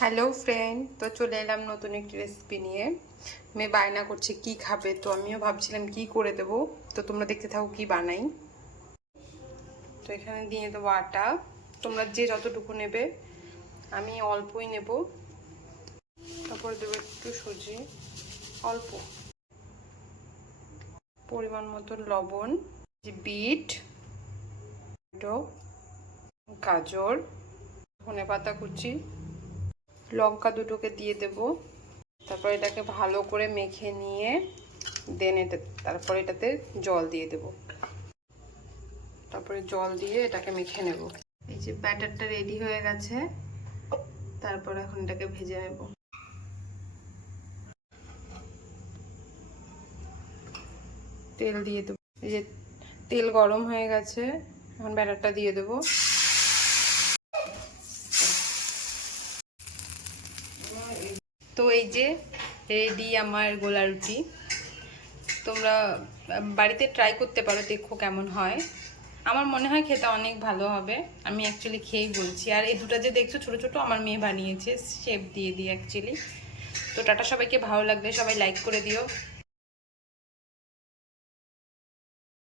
Hello friend, তো চলে এলাম নতুন একটি রেসিপি নিয়ে। মেয়ে বায়না করছে কি খাবে, তো আমিও ভাবছিলাম কি করে দেব। তো তোমরা দেখতে থাকো কি বানাই। তো এখানে দিয়ে দেবো আটা, তোমরা যে যতটুকু নেবে, আমি অল্পই নেব। তারপর দেবো একটু সুজি, অল্প পরিমাণ মতো লবণ, বিট, গাজর, ধনেপাতা কুচি, লঙ্কা দুটোকে দিয়ে দেবো। তারপর এটাকে ভালো করে মেখে নিয়ে তারপর এটাতে জল দিয়ে দেব। তারপরে জল দিয়ে এটাকে মেখে নেব। এই যে ব্যাটারটা রেডি হয়ে গেছে, তারপর এখন এটাকে ভেজে নেব। তেল দিয়ে দেবো। এই যে তেল গরম হয়ে গেছে, এখন ব্যাটারটা দিয়ে দেবো। তো এই যে রেডি আমার গোলা রুটি। তোমরা বাড়িতে ট্রাই করতে পারো, দেখো কেমন হয়। আমার মনে হয় খেতে অনেক ভালো হবে। আমি অ্যাকচুয়ালি খেয়েই বলছি। আর এই দুটো যে দেখছো ছোটো ছোটো, আমার মেয়ে বানিয়েছে শেপ দিয়ে দিয়ে অ্যাকচুয়ালি। তো টাটা সবাইকে, ভালো লাগলে সবাই লাইক করে দিও।